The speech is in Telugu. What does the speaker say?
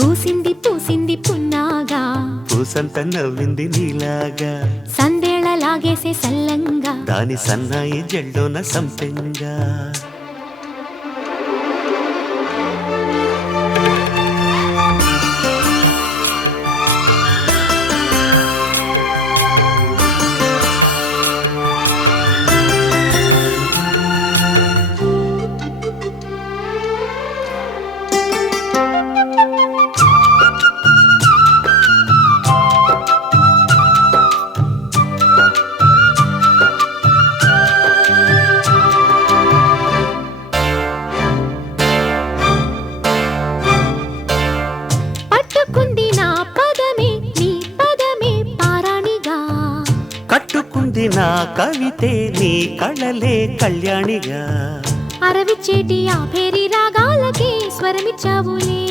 పూసింది పూసింది పున్నాగా పూసంత నవ్వింది నీలాగా సందేళ లాగేసే సల్లంగా దాని సన్నాయి జెండోన సంపెంగా పట్టుకుంది నా పదమే నీ పదమే పారాణిగా కట్టుకుంది నా కవితే నీ కళలే కళ్యాణిగా అరవిచ్చేటి ఆ పేరి రాగాలకే స్వరమిచ్చావులే